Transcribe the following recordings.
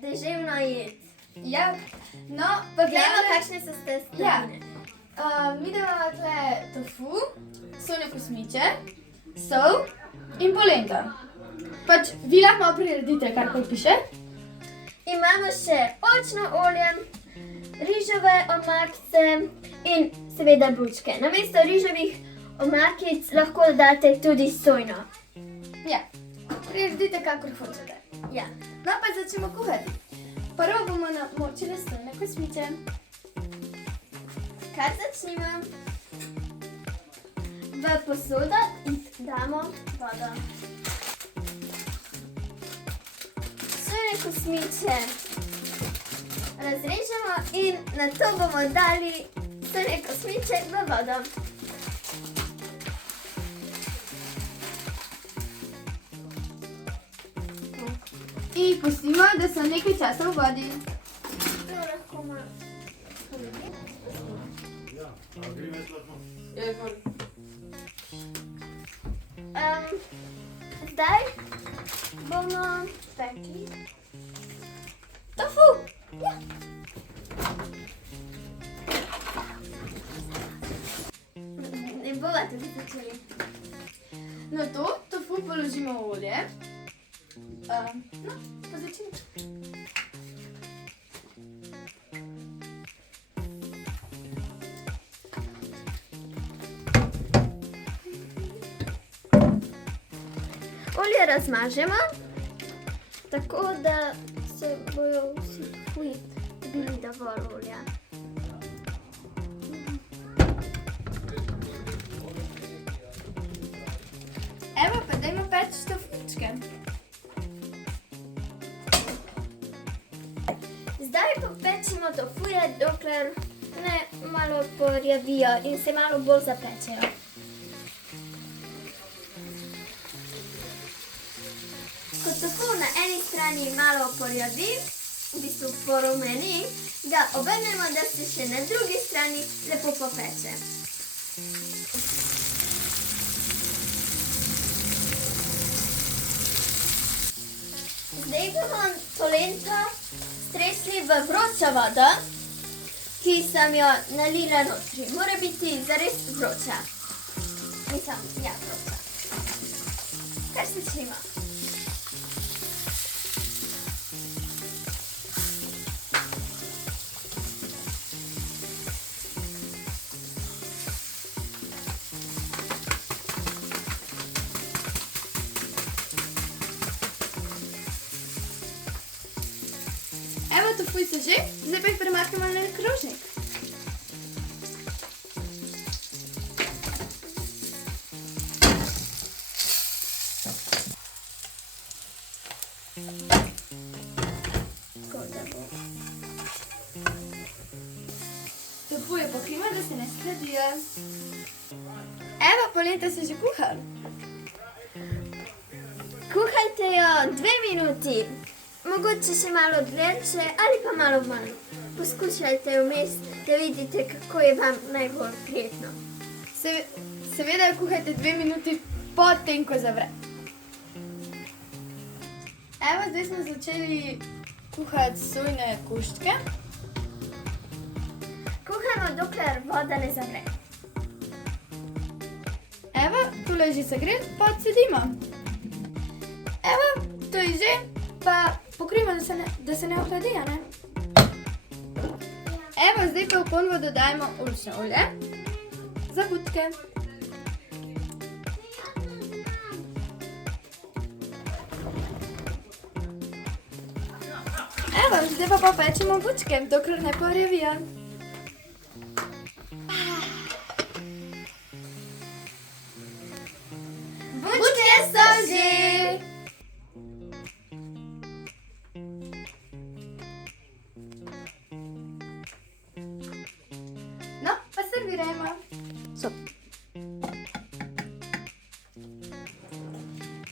deževno jed. Ja, no, pa Vemo, kakšne so sestavine. Mi imamo tle tofu, sojne kosmiče, sol in polenta. Pač vi lahko malo priredite, kar koli piše. Imamo še oljčno olje, riževe omakice in seveda bučke. Namesto riževih omakic lahko dodate tudi sojno. Ja, priredite, kakor hočete. Ja. No, pa začnemo kuhati. Prvo bomo namočili sojne kosmiče. Kar začnimo. V posodo damo vodo. Sojne kosmiče razrežemo in nato bomo dali sojne kosmiče v vodo. In pustimo, da so nekaj časa v vodi. To lahko malo. Zdaj bomo pekli tofu. Ja. Ne bova tudi začeli. Na to tofu položimo v olje. No, pa začnimo. Olje razmažemo, tako da se bojo vsi dobili dovolj olja. Evo, pa dajmo peči tofučke. Zdaj popečimo tofuje, dokler ne malo porjavijo in se malo bolj zapečejo. Ko tofu na eni strani malo porjavi, v bistvu porumeni, ga obrnemo, da se še na drugi strani lepo popeče. Zdaj bomo polento stresli v vročo vodo, ki sem jo nalila notri. Mora biti zares vroča. Mislim, ja, vroča. Kar začnimo. Evo, tofuji so že, zdaj pa jih premaknemo na krožnik. Tofuje pokrimo, da se ne skladijo. Evo, polenta se že kuha. Kuhajte jo 2 minuti. Mogoče še malo dlje ali pa malo manj. Poskušajte vmes, da vidite, kako je vam najbolj prijetno. Seveda kuhajte 2 minuti po tem, ko zavre. Evo, zdaj smo začeli kuhati sojne koščke. Kuhamo, dokler voda ne zavre. Evo, tole je že segret, pa cedimo. Evo, to je že, pa pokrijemo, da se ne ohladi, a ne? Evo, zdaj pa v ponvo dodajemo oljčno olje za butke. Evo, zdaj pa popečemo bučke, dokler ne porjavijo. Bučke so že! No, pa servirajmo.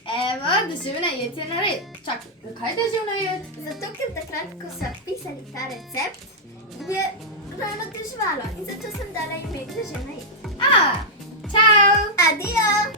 Evo, deževna jed je nared. Čakaj, zakaj deževna jed? Zato, ker takrat, ko so pisali ta recept, je ravno deževalo in zato sem dala ime deževna jed. Čau! Adijo!